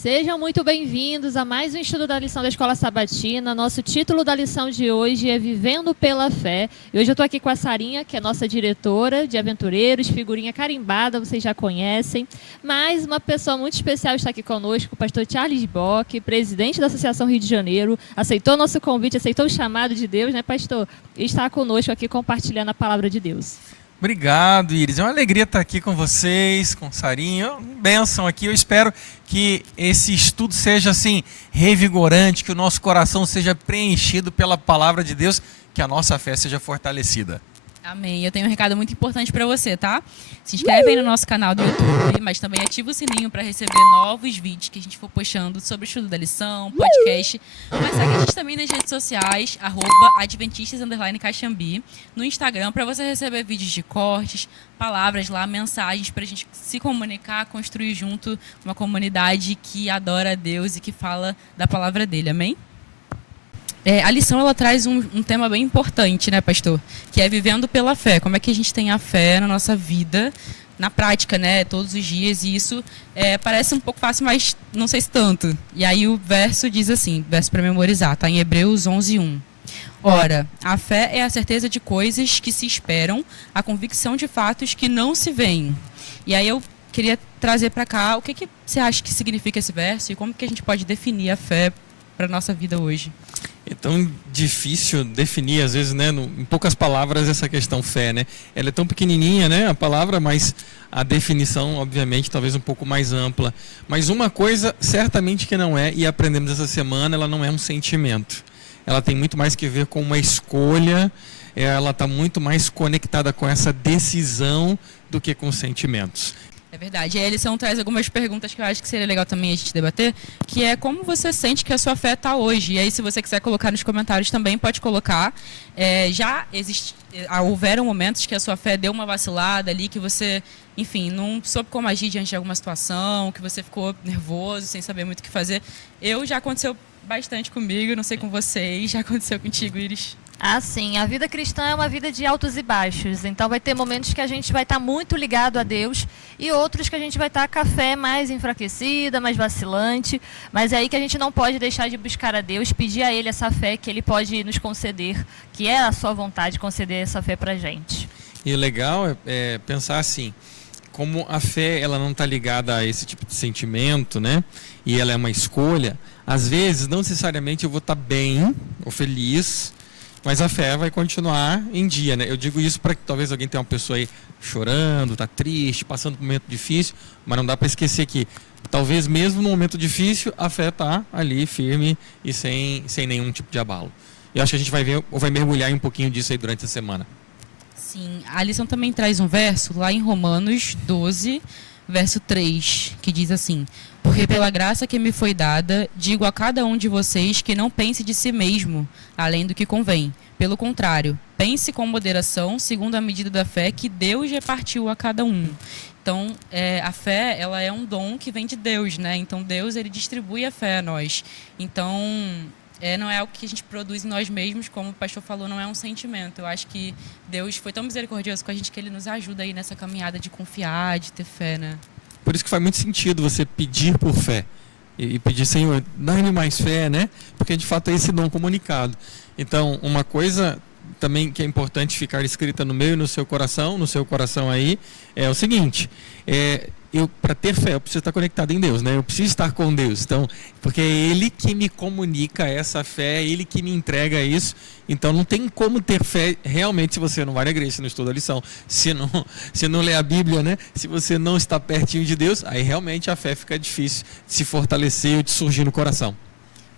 Sejam muito bem-vindos a mais um estudo da lição da Escola Sabatina. Nosso título da lição de hoje é Vivendo pela Fé. E hoje eu estou aqui com a Sarinha, que é nossa diretora de aventureiros, figurinha carimbada, vocês já conhecem. Mas uma pessoa muito especial está aqui conosco, o pastor Charles Bock, presidente da Associação Rio de Janeiro. Aceitou nosso convite, aceitou o chamado de Deus, né, pastor? E está conosco aqui compartilhando a palavra de Deus. Obrigado, Iris. É uma alegria estar aqui com vocês, com Sarinha. Bênção aqui. Eu espero que esse estudo seja assim revigorante, que o nosso coração seja preenchido pela palavra de Deus, que a nossa fé seja fortalecida. Amém. Eu tenho um recado muito importante para você, tá? Se inscreve aí no nosso canal do YouTube, mas também ativa o sininho para receber novos vídeos que a gente for postando sobre o estudo da lição, podcast. Mas segue a gente também nas redes sociais, @adventistas_caxambi, no Instagram, para você receber vídeos de cortes, palavras lá, mensagens para a gente se comunicar, construir junto uma comunidade que adora a Deus e que fala da palavra dele. Amém? A lição ela traz um tema bem importante, né, pastor? Que é vivendo pela fé. Como é que a gente tem a fé na nossa vida, na prática, né, todos os dias. E isso parece um pouco fácil, mas não sei se tanto. E aí o verso diz assim, verso para memorizar, tá em Hebreus 11:1. Ora, a fé é a certeza de coisas que se esperam, a convicção de fatos que não se veem. E aí eu queria trazer para cá o que você acha que significa esse verso e como que a gente pode definir a fé para a nossa vida hoje. É tão difícil definir, às vezes, né, em poucas palavras, essa questão fé, né? Ela é tão pequenininha, né, a palavra, mas a definição, obviamente, talvez um pouco mais ampla. Mas uma coisa, certamente que não é, e aprendemos essa semana, ela não é um sentimento. Ela tem muito mais que ver com uma escolha, ela está muito mais conectada com essa decisão do que com sentimentos. É verdade. E a lição traz algumas perguntas que eu acho que seria legal também a gente debater, que é como você sente que a sua fé está hoje. E aí, se você quiser colocar nos comentários também, pode colocar. Houveram momentos que a sua fé deu uma vacilada ali, que você, enfim, não soube como agir diante de alguma situação, que você ficou nervoso, sem saber muito o que fazer. Já aconteceu bastante comigo, não sei com vocês, já aconteceu contigo, Iris? Ah, sim. A vida cristã é uma vida de altos e baixos. Então vai ter momentos que a gente vai estar muito ligado a Deus e outros que a gente vai estar com a fé mais enfraquecida, mais vacilante. Mas é aí que a gente não pode deixar de buscar a Deus, pedir a Ele essa fé que Ele pode nos conceder, que é a sua vontade conceder essa fé para a gente. E o legal é pensar assim, como a fé ela não está ligada a esse tipo de sentimento, né? E ela é uma escolha. Às vezes, não necessariamente eu vou estar bem ou feliz, mas a fé vai continuar em dia, né? Eu digo isso para que talvez alguém tenha uma pessoa aí chorando, está triste, passando por um momento difícil, mas não dá para esquecer que talvez mesmo no momento difícil a fé está ali firme e sem nenhum tipo de abalo. Eu acho que a gente vai ver ou vai mergulhar em um pouquinho disso aí durante a semana. Sim, a lição também traz um verso lá em Romanos 12, verso 3, que diz assim: porque pela graça que me foi dada, digo a cada um de vocês que não pense de si mesmo, além do que convém. Pelo contrário, pense com moderação, segundo a medida da fé que Deus repartiu a cada um. Então, a fé, ela é um dom que vem de Deus, né? Então, Deus, ele distribui a fé a nós. Então, não é algo que a gente produz em nós mesmos, como o pastor falou, não é um sentimento. Eu acho que Deus foi tão misericordioso com a gente que ele nos ajuda aí nessa caminhada de confiar, de ter fé, né? Por isso que faz muito sentido você pedir por fé. E pedir, Senhor, dá-me mais fé, né? Porque de fato é esse dom comunicado. Então, uma coisa também que é importante ficar escrita no meu e no seu coração aí, é o seguinte: para ter fé, eu preciso estar conectado em Deus, né? Eu preciso estar com Deus. Então, porque é Ele que me comunica essa fé, é Ele que me entrega isso. Então, não tem como ter fé realmente se você não vai na igreja, se não estuda a lição, se não lê a Bíblia, né? Se você não está pertinho de Deus, aí realmente a fé fica difícil de se fortalecer ou de surgir no coração.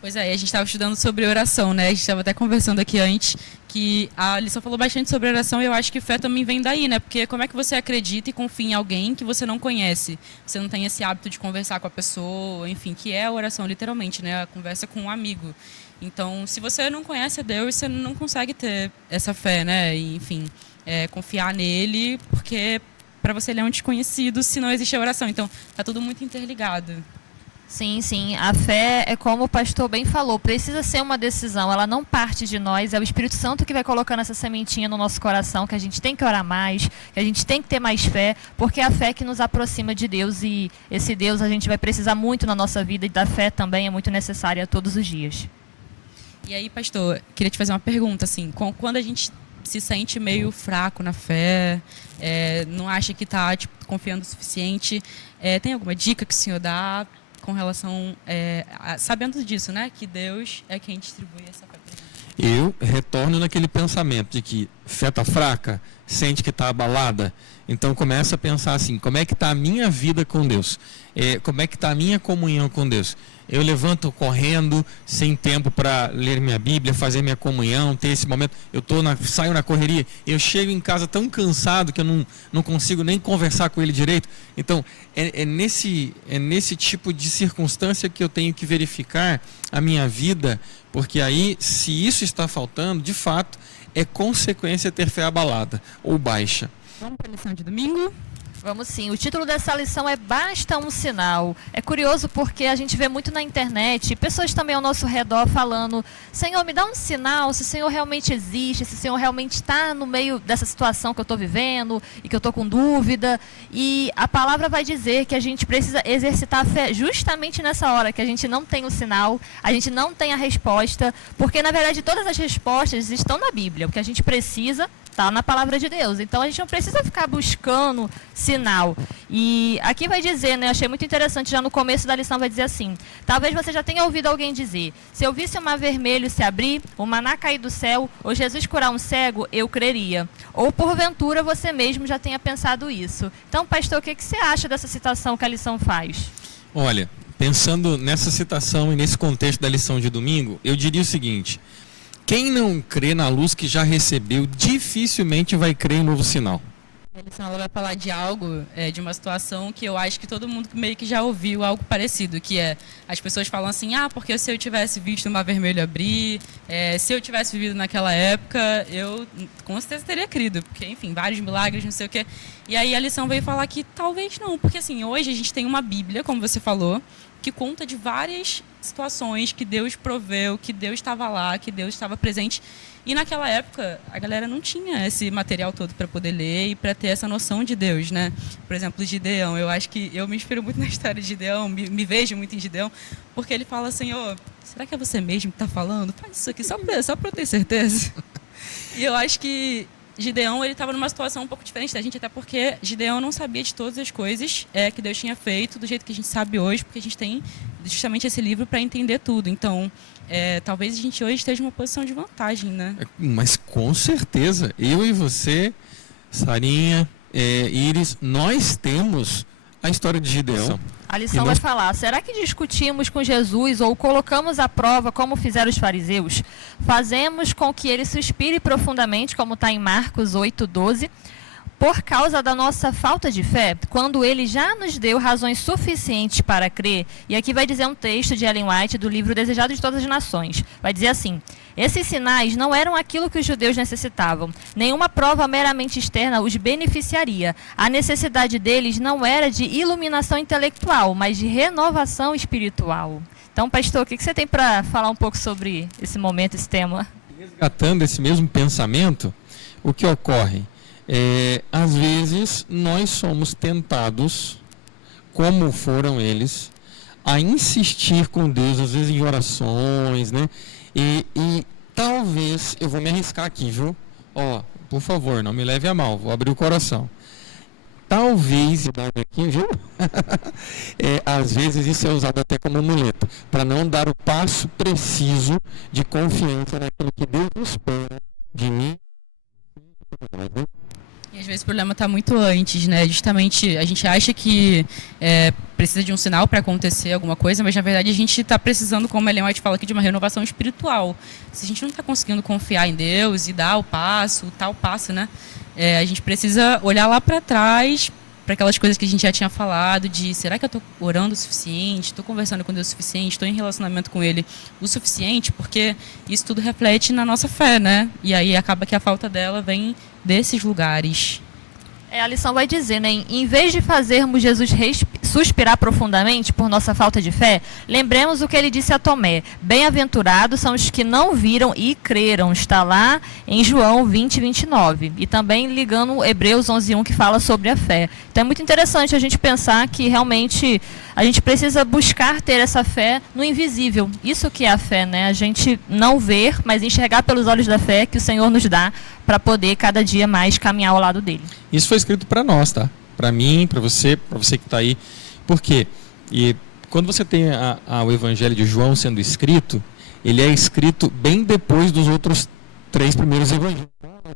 Pois é, a gente estava estudando sobre oração, né? A gente estava até conversando aqui antes, que a lição falou bastante sobre oração e eu acho que fé também vem daí, né? Porque como é que você acredita e confia em alguém que você não conhece? Você não tem esse hábito de conversar com a pessoa, enfim, que é a oração, literalmente, né? A conversa com um amigo. Então, se você não conhece a Deus, você não consegue ter essa fé, né? E, enfim, confiar nele, porque para você ele é um desconhecido se não existe a oração. Então, tá tudo muito interligado. Sim, sim. A fé é como o pastor bem falou, precisa ser uma decisão, ela não parte de nós, é o Espírito Santo que vai colocando essa sementinha no nosso coração, que a gente tem que orar mais, que a gente tem que ter mais fé, porque é a fé que nos aproxima de Deus e esse Deus a gente vai precisar muito na nossa vida e da fé também é muito necessária todos os dias. E aí, pastor, queria te fazer uma pergunta, assim, quando a gente se sente meio fraco na fé, não acha que está confiando o suficiente, tem alguma dica que o senhor dá com relação, sabendo disso, né, que Deus é quem distribui essa fé pra gente? Eu retorno naquele pensamento de que fé está fraca, sente que está abalada, então começa a pensar assim, como é que está a minha vida com Deus? Como é que está a minha comunhão com Deus? Eu levanto correndo, sem tempo para ler minha Bíblia, fazer minha comunhão, ter esse momento. Saio na correria, eu chego em casa tão cansado que eu não consigo nem conversar com ele direito. Então, é nesse tipo de circunstância que eu tenho que verificar a minha vida, porque aí, se isso está faltando, de fato, é consequência ter fé abalada ou baixa. Vamos para a lição de domingo? Vamos sim. O título dessa lição é Basta um Sinal. É curioso porque a gente vê muito na internet, pessoas também ao nosso redor falando, Senhor, me dá um sinal se o Senhor realmente existe, se o Senhor realmente está no meio dessa situação que eu estou vivendo e que eu estou com dúvida. E a palavra vai dizer que a gente precisa exercitar a fé justamente nessa hora, que a gente não tem o sinal, a gente não tem a resposta, porque na verdade todas as respostas estão na Bíblia. O que a gente precisa está na palavra de Deus. Então a gente não precisa ficar buscando sinal. E aqui vai dizer, né, achei muito interessante, já no começo da lição vai dizer assim, talvez você já tenha ouvido alguém dizer, se eu visse o mar vermelho se abrir, o maná cair do céu, ou Jesus curar um cego, eu creria. Ou porventura você mesmo já tenha pensado isso. Então, pastor, o que você acha dessa citação que a lição faz? Olha, pensando nessa citação e nesse contexto da lição de domingo, eu diria o seguinte, quem não crê na luz que já recebeu, dificilmente vai crer em novo sinal. A lição ela vai falar de algo, de uma situação que eu acho que todo mundo meio que já ouviu algo parecido, que as pessoas falam assim, porque se eu tivesse visto o mar vermelho abrir, se eu tivesse vivido naquela época, eu com certeza teria crido, porque, enfim, vários milagres, não sei o quê. E aí a lição veio falar que talvez não, porque assim, hoje a gente tem uma Bíblia, como você falou, que conta de várias situações que Deus proveu, que Deus estava lá, que Deus estava presente. E naquela época, a galera não tinha esse material todo para poder ler e para ter essa noção de Deus, né? Por exemplo, Gideão. Eu acho que eu me inspiro muito na história de Gideão, me vejo muito em Gideão, porque ele fala, Senhor, será que é você mesmo que está falando? Faz isso aqui só para eu ter certeza. E eu acho que Gideão, ele estava numa situação um pouco diferente da gente, até porque Gideão não sabia de todas as coisas que Deus tinha feito do jeito que a gente sabe hoje, porque a gente tem justamente esse livro para entender tudo. Então, talvez a gente hoje esteja numa posição de vantagem, né? Mas com certeza, eu e você, Sarinha, Iris, nós temos a história de Gideão. A lição vai falar, será que discutimos com Jesus ou colocamos à prova como fizeram os fariseus? Fazemos com que ele suspire profundamente, como está em Marcos 8:12, por causa da nossa falta de fé, quando ele já nos deu razões suficientes para crer. E aqui vai dizer um texto de Ellen White do livro Desejado de Todas as Nações. Vai dizer assim, esses sinais não eram aquilo que os judeus necessitavam. Nenhuma prova meramente externa os beneficiaria. A necessidade deles não era de iluminação intelectual, mas de renovação espiritual. Então, pastor, o que você tem para falar um pouco sobre esse momento, esse tema? Resgatando esse mesmo pensamento, o que ocorre? Às vezes nós somos tentados, como foram eles, a insistir com Deus, às vezes em orações, né? E talvez, eu vou me arriscar aqui, viu? Por favor, não me leve a mal, vou abrir o coração. Talvez, aqui, viu? Às vezes isso é usado até como muleta, para não dar o passo preciso de confiança naquilo que Deus espera de mim. E às vezes o problema está muito antes, né? Justamente a gente acha que precisa de um sinal para acontecer alguma coisa, mas na verdade a gente está precisando, como a Ellen White fala aqui, de uma renovação espiritual. Se a gente não está conseguindo confiar em Deus e dar o tal passo, né? A gente precisa olhar lá para trás, para aquelas coisas que a gente já tinha falado, de será que eu estou orando o suficiente, estou conversando com Deus o suficiente, estou em relacionamento com Ele o suficiente, porque isso tudo reflete na nossa fé, né? E aí acaba que a falta dela vem desses lugares. A lição vai dizer, né? Em vez de fazermos Jesus suspirar profundamente por nossa falta de fé, lembremos o que ele disse a Tomé. Bem-aventurados são os que não viram e creram. Está lá em João 20, 29. E também ligando Hebreus 11:1, que fala sobre a fé. Então é muito interessante a gente pensar que realmente a gente precisa buscar ter essa fé no invisível. Isso que é a fé, né? A gente não ver, mas enxergar pelos olhos da fé que o Senhor nos dá para poder cada dia mais caminhar ao lado dele. Isso foi escrito para nós, tá? Para mim, para você que está aí. Por quê? E quando você tem o Evangelho de João sendo escrito, ele é escrito bem depois dos outros 3 primeiros evangelhos,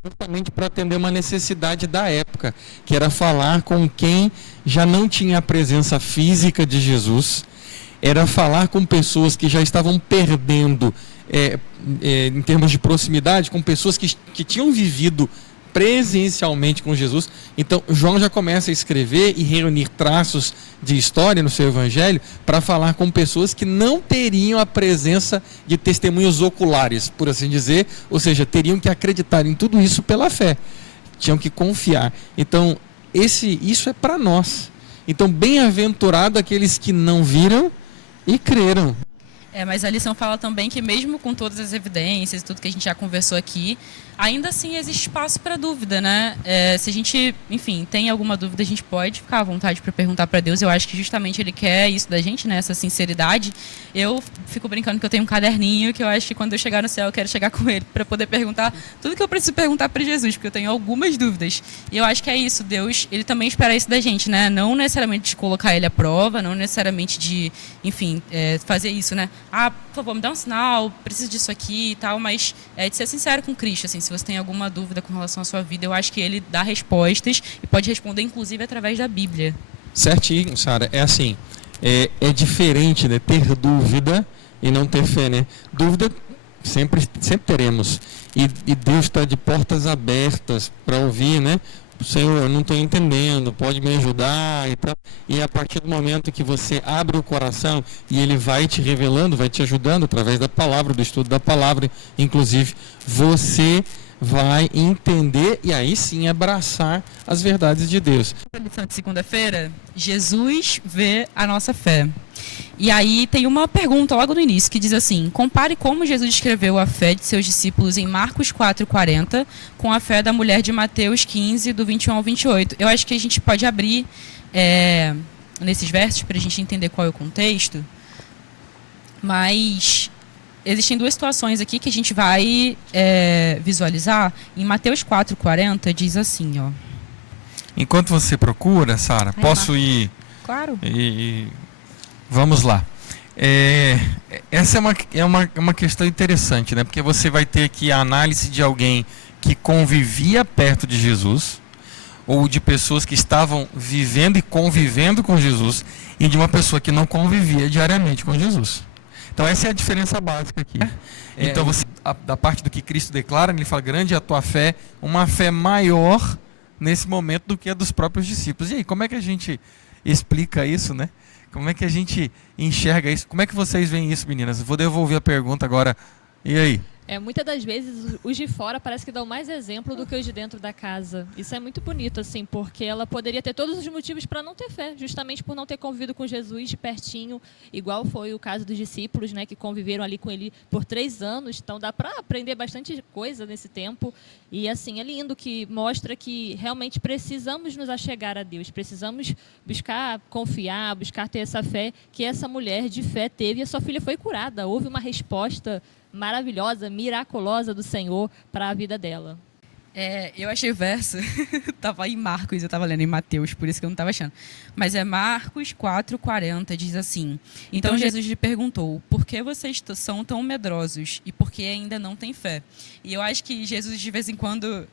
justamente para atender uma necessidade da época, que era falar com quem já não tinha a presença física de Jesus, era falar com pessoas que já estavam perdendo, em termos de proximidade, com pessoas que tinham vivido presencialmente com Jesus. Então, João já começa a escrever e reunir traços de história no seu evangelho para falar com pessoas que não teriam a presença de testemunhos oculares, por assim dizer, ou seja, teriam que acreditar em tudo isso pela fé, tinham que confiar. Então, isso é para nós. Então, bem-aventurado aqueles que não viram e creram. Mas a lição fala também que mesmo com todas as evidências e tudo que a gente já conversou aqui, ainda assim existe espaço para dúvida, né? Se a gente, enfim, tem alguma dúvida, a gente pode ficar à vontade para perguntar para Deus. Eu acho que justamente Ele quer isso da gente, né? Essa sinceridade. Eu fico brincando que eu tenho um caderninho que eu acho que quando eu chegar no céu eu quero chegar com ele para poder perguntar tudo que eu preciso perguntar para Jesus, porque eu tenho algumas dúvidas. E eu acho que é isso. Deus, Ele também espera isso da gente, né? Não necessariamente de colocar Ele à prova, não necessariamente de, enfim, fazer isso, né? Por favor, me dá um sinal, preciso disso aqui e tal, mas de ser sincero com Cristo, assim, se você tem alguma dúvida com relação à sua vida, eu acho que Ele dá respostas e pode responder, inclusive, através da Bíblia. Certinho, Sara. É assim, é diferente, né, ter dúvida e não ter fé, né? Dúvida sempre teremos. E Deus está de portas abertas para ouvir, né? Senhor, eu não estou entendendo, pode me ajudar e tal. E a partir do momento que você abre o coração e Ele vai te revelando, vai te ajudando através da palavra, do estudo da palavra, inclusive, você vai entender e aí sim abraçar as verdades de Deus. Na lição de segunda-feira, Jesus vê a nossa fé. E aí tem uma pergunta logo no início que diz assim: compare como Jesus descreveu a fé de seus discípulos em Marcos 4:40 com a fé da mulher de Mateus 15, do 21 ao 28. Eu acho que a gente pode abrir nesses versos para a gente entender qual é o contexto, mas existem 2 situações aqui que a gente vai visualizar. Em Mateus 4:40 diz assim, ó. Enquanto você procura, Sara, posso ir? Claro. Vamos lá. Essa é uma questão interessante, né? Porque você vai ter aqui a análise de alguém que convivia perto de Jesus, ou de pessoas que estavam vivendo e convivendo com Jesus, e de uma pessoa que não convivia diariamente com Jesus. Então essa é a diferença básica aqui. Então da parte do que Cristo declara, ele fala: grande é a tua fé, uma fé maior nesse momento do que a dos próprios discípulos. E aí, como é que a gente explica isso, né? Como é que a gente enxerga isso? Como é que vocês veem isso, meninas? Vou devolver a pergunta agora. E aí? Muitas das vezes os de fora parece que dão mais exemplo do que os de dentro da casa. Isso é muito bonito, assim, porque ela poderia ter todos os motivos para não ter fé, justamente por não ter convivido com Jesus de pertinho, igual foi o caso dos discípulos, né, que conviveram ali com ele por 3 anos. Então dá para aprender bastante coisa nesse tempo. E assim, é lindo que mostra que realmente precisamos nos achegar a Deus, precisamos buscar confiar, buscar ter essa fé que essa mulher de fé teve, e a sua filha foi curada. Houve uma resposta maravilhosa, miraculosa do Senhor para a vida dela. Eu achei o verso, estava em Marcos, eu estava lendo em Mateus, por isso que eu não estava achando. Mas é Marcos 4:40, diz assim: então Jesus lhe perguntou, por que vocês são tão medrosos e por que ainda não têm fé? E eu acho que Jesus, de vez em quando,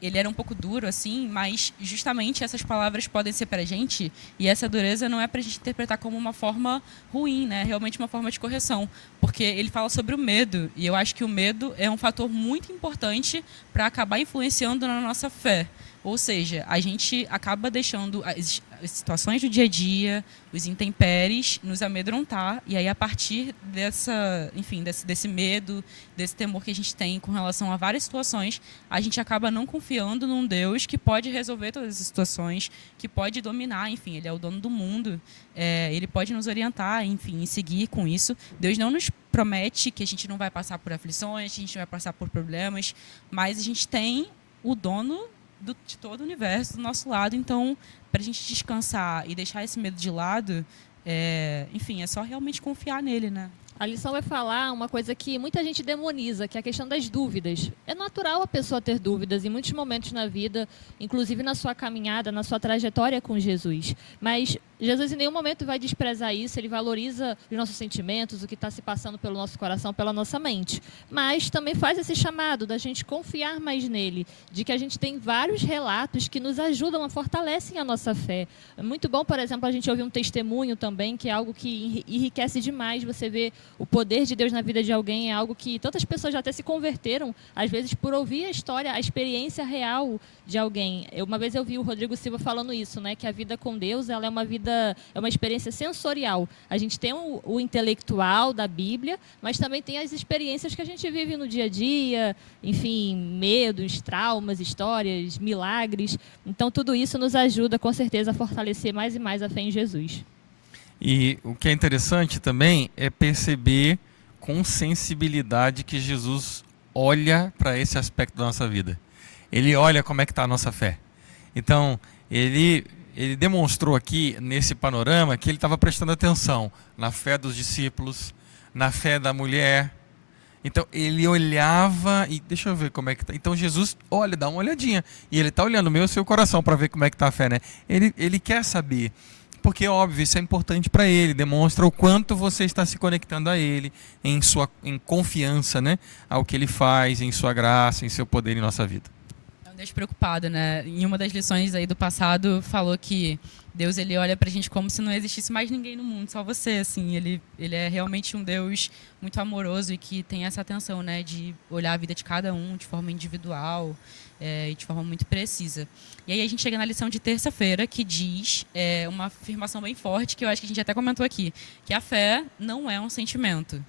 ele era um pouco duro, assim, mas justamente essas palavras podem ser para a gente, e essa dureza não é para a gente interpretar como uma forma ruim, né? Realmente uma forma de correção, porque ele fala sobre o medo, e eu acho que o medo é um fator muito importante para acabar influenciando na nossa fé. Ou seja, a gente acaba deixando as situações do dia a dia, os intempéries, nos amedrontar, e aí a partir desse medo, desse temor que a gente tem com relação a várias situações, a gente acaba não confiando num Deus que pode resolver todas as situações, que pode dominar, enfim, ele é o dono do mundo, ele pode nos orientar, enfim, e seguir com isso. Deus não nos promete que a gente não vai passar por aflições, que a gente não vai passar por problemas, mas a gente tem o dono de todo o universo do nosso lado, então, para a gente descansar e deixar esse medo de lado, enfim, é só realmente confiar nele, né? A lição vai falar uma coisa que muita gente demoniza, que é a questão das dúvidas. É natural a pessoa ter dúvidas em muitos momentos na vida, inclusive na sua caminhada, na sua trajetória com Jesus. Mas Jesus em nenhum momento vai desprezar isso, ele valoriza os nossos sentimentos, o que está se passando pelo nosso coração, pela nossa mente. Mas também faz esse chamado da gente confiar mais nele, de que a gente tem vários relatos que nos ajudam, fortalecem a nossa fé. É muito bom, por exemplo, a gente ouvir um testemunho também, que é algo que enriquece demais. Você vê o poder de Deus na vida de alguém, é algo que tantas pessoas já até se converteram, às vezes por ouvir a história, a experiência real de alguém. Uma vez eu vi o Rodrigo Silva falando isso, né, que a vida com Deus, ela é uma experiência sensorial. A gente tem o intelectual da Bíblia, mas também tem as experiências que a gente vive no dia a dia, enfim, medos, traumas, histórias, milagres. Então tudo isso nos ajuda com certeza a fortalecer mais e mais a fé em Jesus. E o que é interessante também é perceber com sensibilidade que Jesus olha para esse aspecto da nossa vida. Ele olha como é que está a nossa fé. Então, ele demonstrou aqui, nesse panorama, que ele estava prestando atenção na fé dos discípulos, na fé da mulher. Então, ele olhava e... Deixa eu ver como é que está. Então, Jesus, olha, dá uma olhadinha. E ele está olhando o meu e o seu coração para ver como é que está a fé, né? Ele quer saber. Porque, óbvio, isso é importante para ele, demonstra o quanto você está se conectando a ele, em confiança, né, ao que ele faz, em sua graça, em seu poder em nossa vida. É um Deus preocupado, né? Em uma das lições aí do passado, falou que Deus, ele olha pra gente como se não existisse mais ninguém no mundo, só você, assim. Ele é realmente um Deus muito amoroso e que tem essa atenção, né, de olhar a vida de cada um de forma individual, e de forma muito precisa. E aí a gente chega na lição de terça-feira, que diz uma afirmação bem forte, que eu acho que a gente até comentou aqui, que a fé não é um sentimento.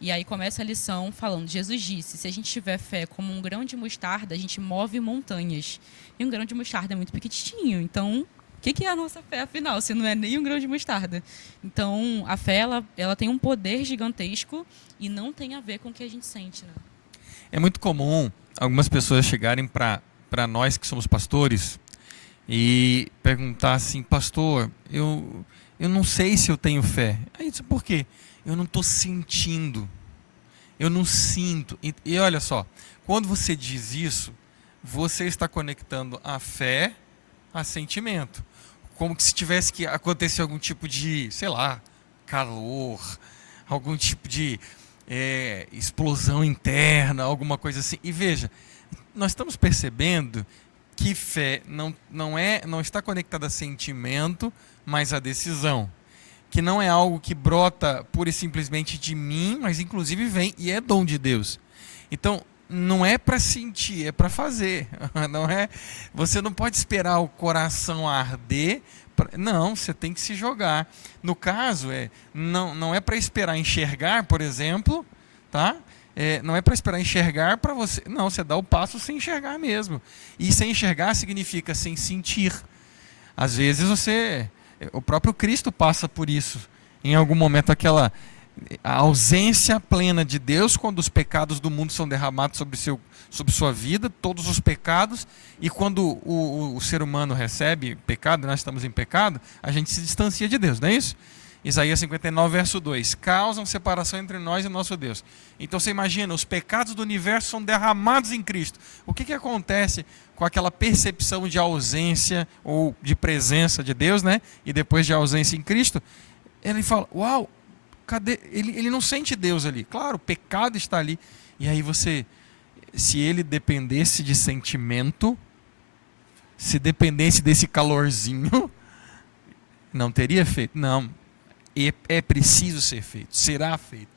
E aí começa a lição falando, Jesus disse, se a gente tiver fé como um grão de mostarda, a gente move montanhas. E um grão de mostarda é muito pequitinho, então... O que é a nossa fé, afinal, se não é nem um grão de mostarda? Então, a fé, ela tem um poder gigantesco e não tem a ver com o que a gente sente, né? É muito comum algumas pessoas chegarem para nós que somos pastores e perguntar assim, pastor, eu não sei se eu tenho fé. Aí, por quê? Eu não estou sentindo. Eu não sinto. E olha só, quando você diz isso, você está conectando a fé a sentimento. Como que se tivesse que acontecer algum tipo de, sei lá, calor, algum tipo de explosão interna, alguma coisa assim. E veja, nós estamos percebendo que fé não está conectada a sentimento, mas a decisão. Que não é algo que brota pura e simplesmente de mim, mas inclusive vem e é dom de Deus. Então, não é para sentir, é para fazer. Não é, você não pode esperar o coração arder. Não, você tem que se jogar. No caso, não é para esperar enxergar, por exemplo, tá? Não é para esperar enxergar para você. Não, você dá o passo sem enxergar mesmo. E sem enxergar significa sem sentir. Às vezes o próprio Cristo passa por isso. Em algum momento a ausência plena de Deus, quando os pecados do mundo são derramados sobre sua vida, todos os pecados, e quando o ser humano recebe pecado, nós estamos em pecado, a gente se distancia de Deus, não é isso? Isaías 59, verso 2, causam separação entre nós e nosso Deus. Então você imagina, os pecados do universo são derramados em Cristo. O que acontece com aquela percepção de ausência ou de presença de Deus, né? E depois de ausência em Cristo? Ele fala, uau, cadê? Ele não sente Deus ali. Claro, o pecado está ali. E aí se ele dependesse de sentimento, se dependesse desse calorzinho, não teria feito. Não, é preciso ser feito, será feito.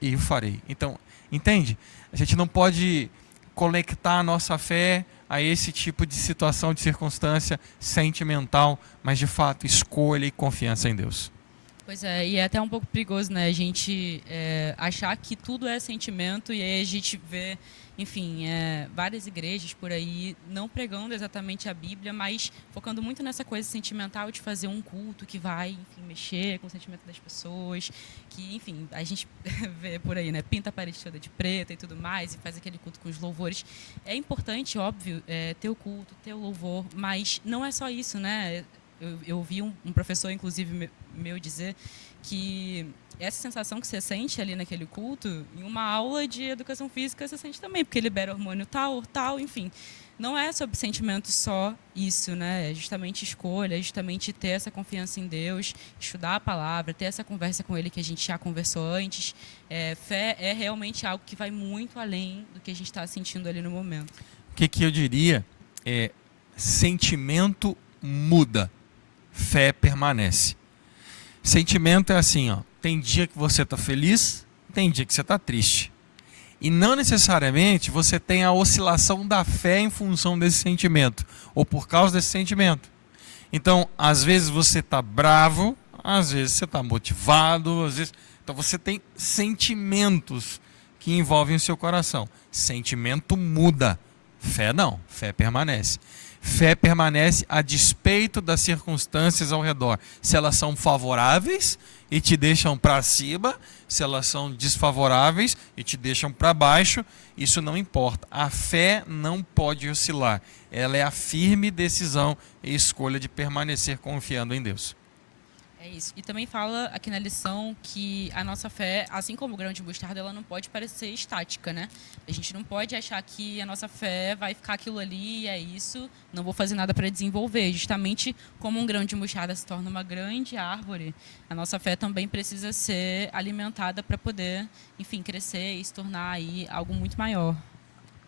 E eu farei. Então, entende? A gente não pode conectar a nossa fé a esse tipo de situação, de circunstância sentimental, mas de fato escolha e confiança em Deus. Pois é, e é até um pouco perigoso, né? A gente achar que tudo é sentimento e aí a gente vê, enfim, várias igrejas por aí não pregando exatamente a Bíblia, mas focando muito nessa coisa sentimental de fazer um culto que vai, enfim, mexer com o sentimento das pessoas, que, enfim, a gente vê por aí, né? Pinta a parede toda de preto e tudo mais e faz aquele culto com os louvores. É importante, óbvio, ter o culto, ter o louvor, mas não é só isso, né? Eu ouvi um professor, inclusive, meu dizer que essa sensação que você sente ali naquele culto, em uma aula de educação física você sente também, porque libera hormônio tal, enfim. Não é sobre sentimento só isso, né? É justamente escolha, é justamente ter essa confiança em Deus, estudar a palavra, ter essa conversa com Ele que a gente já conversou antes. Fé é realmente algo que vai muito além do que a gente está sentindo ali no momento. O que eu diria é: sentimento muda, fé permanece. Sentimento é assim, ó, tem dia que você está feliz, tem dia que você está triste. E não necessariamente você tem a oscilação da fé em função desse sentimento, ou por causa desse sentimento. Então, às vezes você está bravo, às vezes você está motivado, às vezes... Então você tem sentimentos que envolvem o seu coração. Sentimento muda, fé não, fé permanece. Fé permanece a despeito das circunstâncias ao redor. Se elas são favoráveis e te deixam para cima, se elas são desfavoráveis e te deixam para baixo, isso não importa. A fé não pode oscilar. Ela é a firme decisão e escolha de permanecer confiando em Deus. É isso. E também fala aqui na lição que a nossa fé, assim como o grão de mostarda, ela não pode parecer estática, né? A gente não pode achar que a nossa fé vai ficar aquilo ali, é isso, não vou fazer nada para desenvolver. Justamente como um grão de mostarda se torna uma grande árvore, a nossa fé também precisa ser alimentada para poder, enfim, crescer e se tornar aí algo muito maior.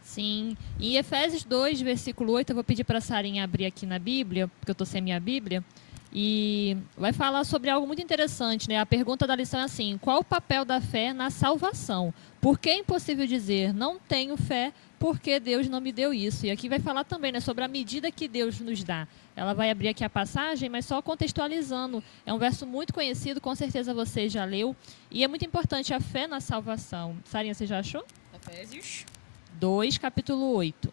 Sim. Em Efésios 2, versículo 8, eu vou pedir para a Sarinha abrir aqui na Bíblia, porque eu estou sem minha Bíblia. E vai falar sobre algo muito interessante, né? A pergunta da lição é assim: qual o papel da fé na salvação? Por que é impossível dizer não tenho fé porque Deus não me deu isso? E aqui vai falar também, né, sobre a medida que Deus nos dá. Ela vai abrir aqui a passagem, mas só contextualizando. É um verso muito conhecido, com certeza você já leu. E é muito importante a fé na salvação. Sarinha, você já achou? Efésios 2, capítulo 8.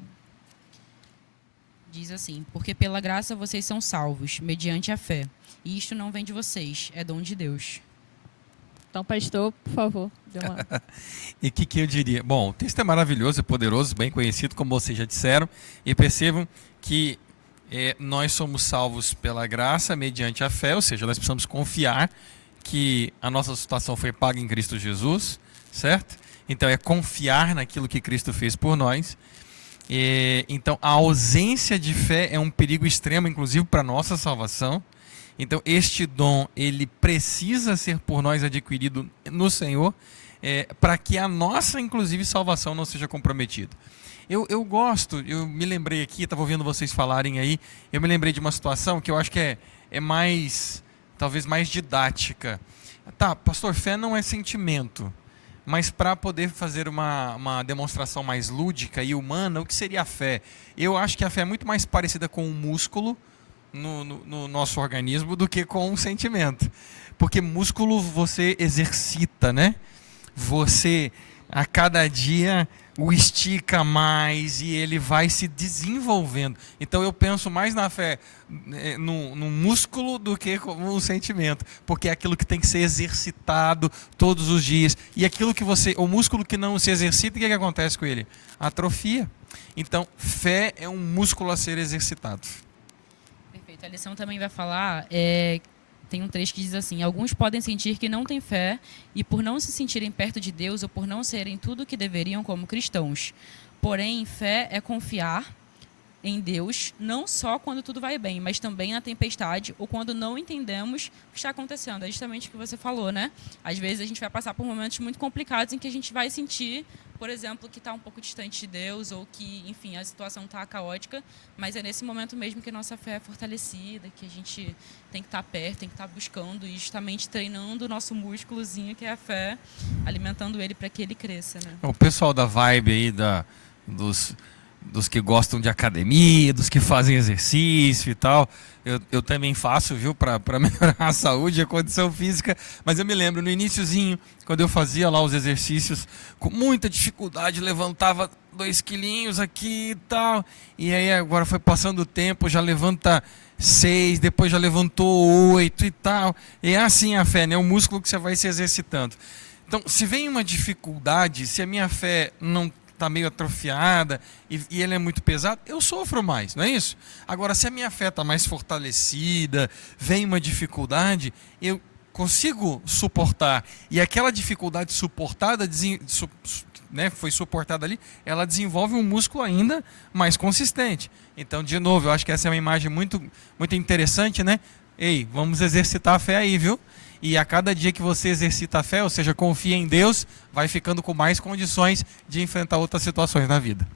diz assim: porque pela graça vocês são salvos, mediante a fé. E isto não vem de vocês, é dom de Deus. Então, pastor, por favor, dê uma... E o que eu diria? Bom, o texto é maravilhoso, é poderoso, bem conhecido, como vocês já disseram. E percebam que nós somos salvos pela graça, mediante a fé, ou seja, nós precisamos confiar que a nossa situação foi paga em Cristo Jesus, certo? Então, é confiar naquilo que Cristo fez por nós. Então, a ausência de fé é um perigo extremo, inclusive, para a nossa salvação. Então, este dom, ele precisa ser por nós adquirido no Senhor, para que a nossa, inclusive, salvação não seja comprometida. Eu gosto, eu me lembrei aqui, estava ouvindo vocês falarem aí, eu me lembrei de uma situação que eu acho que é mais, talvez mais didática. Tá, pastor, fé não é sentimento. Mas para poder fazer uma demonstração mais lúdica e humana, o que seria a fé? Eu acho que a fé é muito mais parecida com um músculo no nosso organismo do que com um sentimento. Porque músculo você exercita, né? Você, a cada dia, o estica mais e ele vai se desenvolvendo. Então eu penso mais na fé no músculo do que como um sentimento, porque é aquilo que tem que ser exercitado todos os dias. E aquilo que o músculo que não se exercita, o que acontece com ele? Atrofia. Então, fé é um músculo a ser exercitado. Perfeito. A lição também vai falar, tem um trecho que diz assim: alguns podem sentir que não têm fé e por não se sentirem perto de Deus ou por não serem tudo o que deveriam como cristãos. Porém, fé é confiar em Deus, não só quando tudo vai bem, mas também na tempestade ou quando não entendemos o que está acontecendo. É justamente o que você falou, né? Às vezes a gente vai passar por momentos muito complicados em que a gente vai sentir, por exemplo, que está um pouco distante de Deus ou que, enfim, a situação está caótica, mas é nesse momento mesmo que a nossa fé é fortalecida, que a gente tem que estar perto, tem que estar buscando e justamente treinando o nosso músculozinho, que é a fé, alimentando ele para que ele cresça, né? O pessoal da Vibe aí, dos que gostam de academia, dos que fazem exercício e tal. Eu também faço, viu, para melhorar a saúde e a condição física. Mas eu me lembro, no iniciozinho, quando eu fazia lá os exercícios, com muita dificuldade, levantava 2 quilinhos aqui e tal. E aí agora foi passando o tempo, já levanta 6, depois já levantou 8 e tal. E é assim a fé, né? É um músculo que você vai se exercitando. Então, se vem uma dificuldade, se a minha fé não está meio atrofiada e ele é muito pesado, eu sofro mais, não é isso? Agora, se a minha fé está mais fortalecida, vem uma dificuldade, eu consigo suportar. E aquela dificuldade suportada, né, foi suportada ali, ela desenvolve um músculo ainda mais consistente. Então, de novo, eu acho que essa é uma imagem muito, muito interessante, né? Ei, vamos exercitar a fé aí, viu? E a cada dia que você exercita a fé, ou seja, confia em Deus, vai ficando com mais condições de enfrentar outras situações na vida.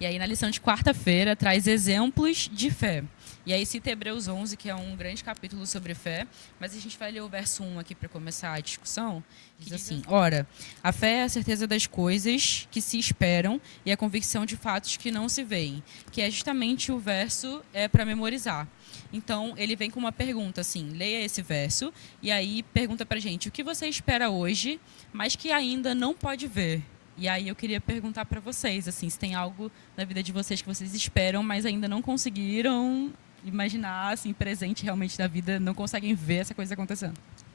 E aí, na lição de quarta-feira, traz exemplos de fé. E aí cita Hebreus 11, que é um grande capítulo sobre fé, mas a gente vai ler o verso 1 aqui para começar a discussão, que diz assim: ora, a fé é a certeza das coisas que se esperam e a convicção de fatos que não se veem, que é justamente o verso para memorizar. Então, ele vem com uma pergunta assim, leia esse verso, e aí pergunta pra gente, o que você espera hoje, mas que ainda não pode ver? E aí eu queria perguntar para vocês, assim, se tem algo na vida de vocês que vocês esperam, mas ainda não conseguiram imaginar, assim, presente realmente na vida, não conseguem ver essa coisa acontecendo.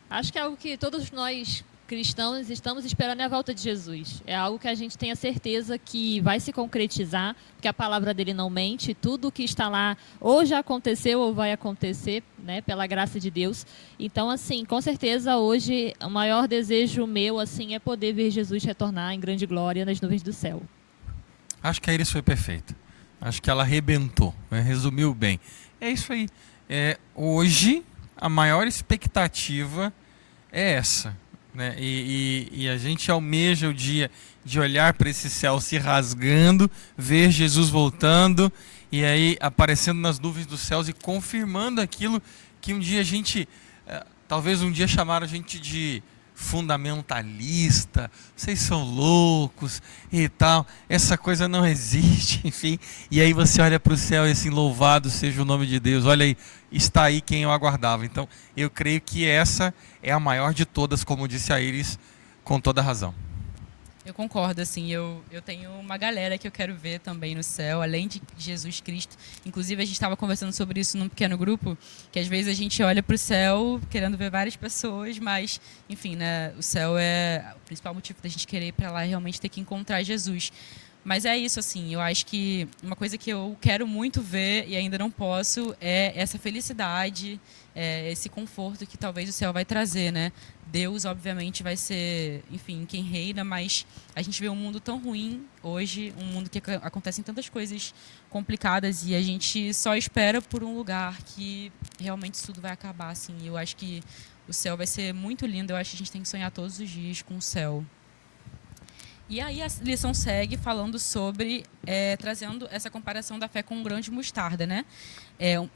Acho que é algo que todos nós cristãos estamos esperando é a volta de Jesus. É algo que a gente tem a certeza que vai se concretizar, porque a palavra dele não mente, tudo que está lá ou já aconteceu ou vai acontecer, né, pela graça de Deus. Então, assim, com certeza hoje o maior desejo meu, assim, é poder ver Jesus retornar em grande glória nas nuvens do céu. Acho que a Iris foi perfeita. Acho que ela arrebentou, né? Resumiu bem. É isso aí. Hoje, a maior expectativa é essa, né? E a gente almeja o dia de olhar para esse céu se rasgando, ver Jesus voltando e aí aparecendo nas nuvens dos céus e confirmando aquilo que um dia a gente, talvez um dia chamaram a gente de fundamentalista, vocês são loucos e tal, essa coisa não existe, enfim. E aí você olha para o céu e assim, louvado seja o nome de Deus, olha aí, está aí quem eu aguardava. Então, eu creio que essa é a maior de todas, como disse a Iris, com toda razão. Eu concordo, assim, eu tenho uma galera que eu quero ver também no céu, além de Jesus Cristo. Inclusive, a gente estava conversando sobre isso num pequeno grupo, que às vezes a gente olha para o céu querendo ver várias pessoas, mas, enfim, né, o céu é o principal motivo da gente querer ir para lá e realmente ter que encontrar Jesus. Mas é isso, assim, eu acho que uma coisa que eu quero muito ver e ainda não posso é essa felicidade, esse conforto que talvez o céu vai trazer, né? Deus, obviamente, vai ser, enfim, quem reina, mas a gente vê um mundo tão ruim hoje, um mundo que acontecem tantas coisas complicadas e a gente só espera por um lugar que realmente isso tudo vai acabar, assim. Eu acho que o céu vai ser muito lindo, eu acho que a gente tem que sonhar todos os dias com o céu. E aí a lição segue falando sobre, trazendo essa comparação da fé com um grão de mostarda, né?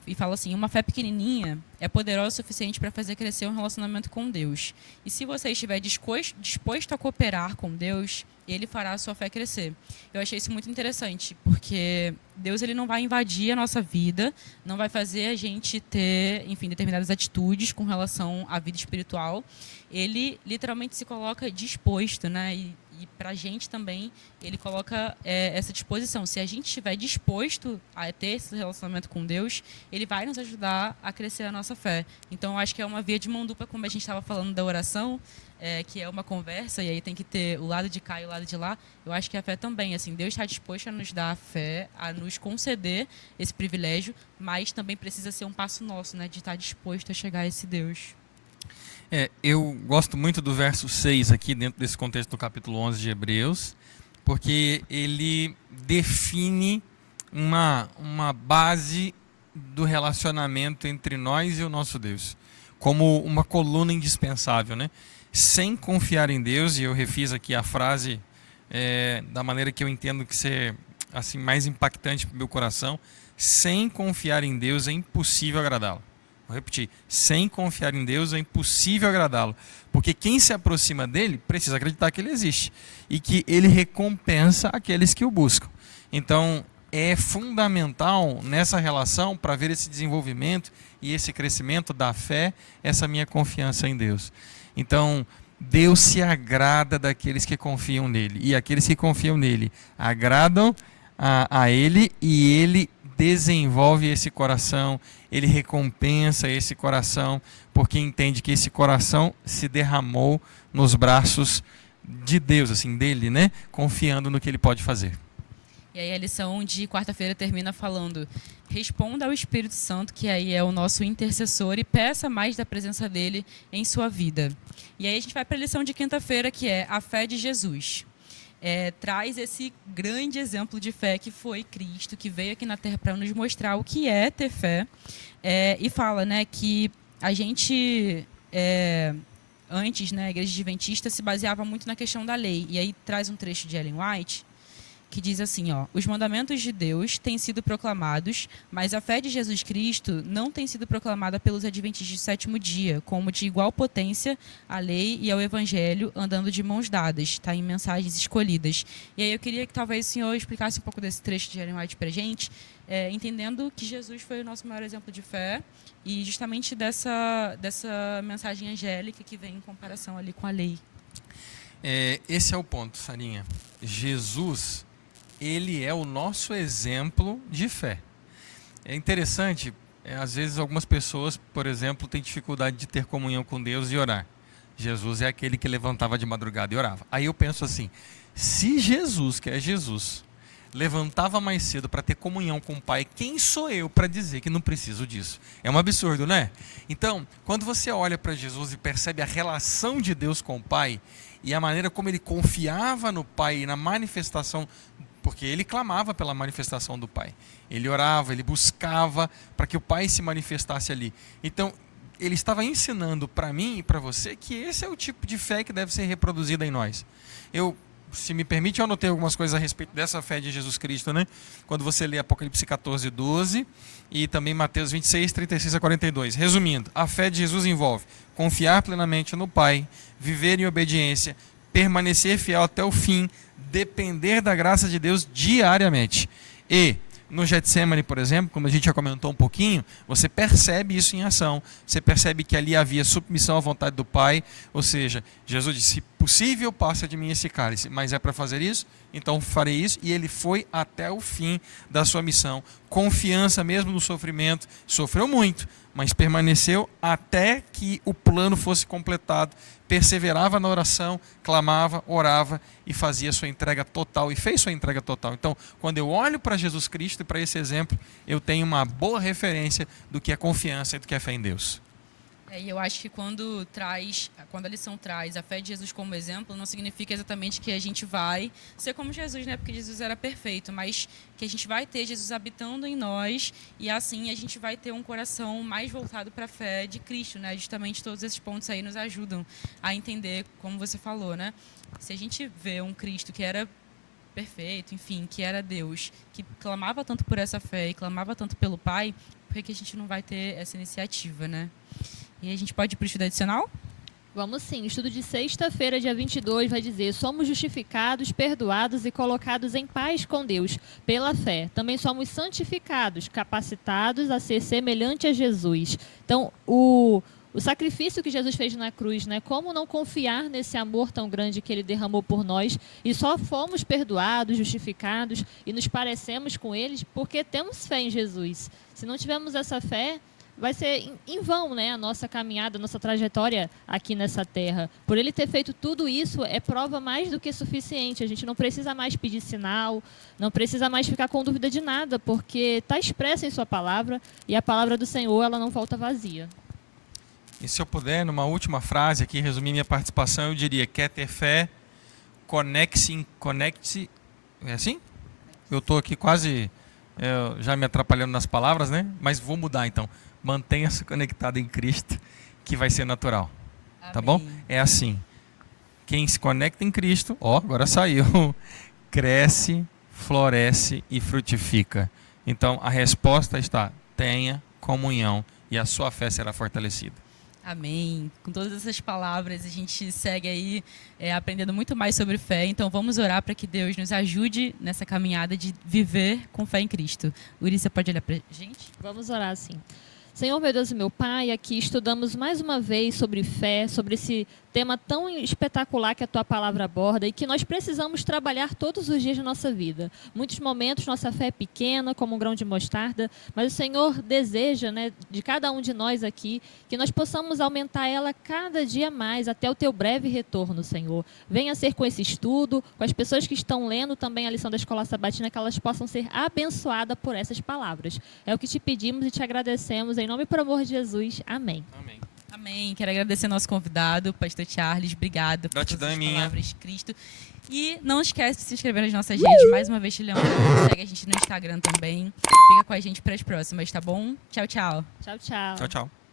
E fala assim, uma fé pequenininha é poderosa o suficiente para fazer crescer um relacionamento com Deus. E se você estiver disposto a cooperar com Deus, Ele fará a sua fé crescer. Eu achei isso muito interessante, porque Deus ele não vai invadir a nossa vida, não vai fazer a gente ter, enfim, determinadas atitudes com relação à vida espiritual. Ele literalmente se coloca disposto, né? E para a gente também, ele coloca essa disposição. Se a gente estiver disposto a ter esse relacionamento com Deus, ele vai nos ajudar a crescer a nossa fé. Então, eu acho que é uma via de mão dupla, como a gente estava falando da oração, que é uma conversa, e aí tem que ter o lado de cá e o lado de lá. Eu acho que a fé também, assim, Deus está disposto a nos dar a fé, a nos conceder esse privilégio, mas também precisa ser um passo nosso, né, de estar disposto a chegar a esse Deus. Eu gosto muito do verso 6 aqui, dentro desse contexto do capítulo 11 de Hebreus, porque ele define uma base do relacionamento entre nós e o nosso Deus, como uma coluna indispensável, né? Sem confiar em Deus, e eu refiz aqui a frase da maneira que eu entendo que ser assim, mais impactante para o meu coração, sem confiar em Deus é impossível agradá-lo. Vou repetir, sem confiar em Deus é impossível agradá-lo, porque quem se aproxima dele precisa acreditar que ele existe e que ele recompensa aqueles que o buscam. Então, é fundamental nessa relação, para ver esse desenvolvimento e esse crescimento da fé, essa minha confiança em Deus. Então, Deus se agrada daqueles que confiam nele. E aqueles que confiam nele agradam a ele, e ele desenvolve esse coração, ele recompensa esse coração, porque entende que esse coração se derramou nos braços de Deus, assim, dele, né? Confiando no que ele pode fazer. E aí a lição de quarta-feira termina falando: responda ao Espírito Santo, que aí é o nosso intercessor, e peça mais da presença dele em sua vida. E aí a gente vai para a lição de quinta-feira, que é a fé de Jesus. Traz esse grande exemplo de fé que foi Cristo, que veio aqui na Terra para nos mostrar o que é ter fé. E fala, né, que a gente, antes, né, a Igreja Adventista se baseava muito na questão da lei. E aí traz um trecho de Ellen White, que diz assim, ó: os mandamentos de Deus têm sido proclamados, mas a fé de Jesus Cristo não tem sido proclamada pelos adventistas do sétimo dia, como de igual potência à lei e ao evangelho, andando de mãos dadas, está em Mensagens Escolhidas. E aí eu queria que talvez o senhor explicasse um pouco desse trecho de Ellen White para a gente, entendendo que Jesus foi o nosso maior exemplo de fé, e justamente dessa mensagem angélica que vem em comparação ali com a lei. Esse é o ponto, Sarinha. Jesus, ele é o nosso exemplo de fé. É interessante, às vezes algumas pessoas, por exemplo, têm dificuldade de ter comunhão com Deus e orar. Jesus é aquele que levantava de madrugada e orava. Aí eu penso assim, se Jesus, que é Jesus, levantava mais cedo para ter comunhão com o Pai, quem sou eu para dizer que não preciso disso? É um absurdo, né? Então, quando você olha para Jesus e percebe a relação de Deus com o Pai, e a maneira como ele confiava no Pai e na manifestação, porque ele clamava pela manifestação do Pai. Ele orava, ele buscava para que o Pai se manifestasse ali. Então, ele estava ensinando para mim e para você que esse é o tipo de fé que deve ser reproduzida em nós. Se me permite, eu anotei algumas coisas a respeito dessa fé de Jesus Cristo, né? Quando você lê Apocalipse 14, 12 e também Mateus 26, 36 a 42. Resumindo, a fé de Jesus envolve confiar plenamente no Pai, viver em obediência, permanecer fiel até o fim, depender da graça de Deus diariamente. E no Getsemane, por exemplo, como a gente já comentou um pouquinho, você percebe isso em ação. Você percebe que ali havia submissão à vontade do Pai. Ou seja, Jesus disse, se possível, passa de mim esse cálice. Mas é para fazer isso? Então farei isso. E ele foi até o fim da sua missão. Confiança mesmo no sofrimento. Sofreu muito, mas permaneceu até que o plano fosse completado. Perseverava na oração, clamava, orava e fazia sua entrega total, e fez sua entrega total. Então, quando eu olho para Jesus Cristo e para esse exemplo, eu tenho uma boa referência do que é confiança e do que é fé em Deus. E eu acho que quando a lição traz a fé de Jesus como exemplo, não significa exatamente que a gente vai ser como Jesus, né? Porque Jesus era perfeito, mas que a gente vai ter Jesus habitando em nós, e assim a gente vai ter um coração mais voltado para a fé de Cristo, né? Justamente todos esses pontos aí nos ajudam a entender, como você falou, né? Se a gente vê um Cristo que era perfeito, enfim, que era Deus, que clamava tanto por essa fé e clamava tanto pelo Pai, por que a gente não vai ter essa iniciativa, né? E a gente pode ir para o estudo adicional? Vamos sim. O estudo de sexta-feira, dia 22, vai dizer: somos justificados, perdoados e colocados em paz com Deus pela fé. Também somos santificados, capacitados a ser semelhante a Jesus. Então, o sacrifício que Jesus fez na cruz, né? Como não confiar nesse amor tão grande que ele derramou por nós, e só fomos perdoados, justificados e nos parecemos com eles porque temos fé em Jesus. Se não tivermos essa fé, vai ser em vão, né, a nossa caminhada, a nossa trajetória aqui nessa terra. Por ele ter feito tudo isso, é prova mais do que suficiente. A gente não precisa mais pedir sinal, não precisa mais ficar com dúvida de nada, porque está expressa em sua palavra, e a palavra do Senhor, ela não volta vazia. E se eu puder, numa última frase aqui, resumir minha participação, eu diria: quer ter fé, conecte-se. É assim? Eu estou aqui quase já me atrapalhando nas palavras, né? Mas vou mudar então. Mantenha-se conectado em Cristo, que vai ser natural. Amém. Tá bom? É assim. Quem se conecta em Cristo, agora saiu, cresce, floresce e frutifica. Então, a resposta está: tenha comunhão e a sua fé será fortalecida. Amém. Com todas essas palavras, a gente segue aí aprendendo muito mais sobre fé. Então, vamos orar para que Deus nos ajude nessa caminhada de viver com fé em Cristo. Uri, você pode olhar para a gente? Vamos orar assim. Senhor, meu Deus e meu Pai, aqui estudamos mais uma vez sobre fé, sobre esse tema tão espetacular que a Tua palavra aborda e que nós precisamos trabalhar todos os dias da nossa vida. Muitos momentos nossa fé é pequena, como um grão de mostarda, mas o Senhor deseja, né, de cada um de nós aqui, que nós possamos aumentar ela cada dia mais, até o Teu breve retorno, Senhor. Venha ser com esse estudo, com as pessoas que estão lendo também a lição da Escola Sabatina, que elas possam ser abençoadas por essas palavras. É o que te pedimos e te agradecemos, em nome e por amor de Jesus. Amém. Amém. Amém. Quero agradecer ao nosso convidado, pastor Charles. Obrigado por todas Gratidão as é minha. palavras de Cristo. E não esquece de se inscrever nas nossas redes. Mais uma vez, te lembro, segue a gente no Instagram também. Fica com a gente para as próximas, tá bom? Tchau, tchau. Tchau, tchau. Tchau, tchau.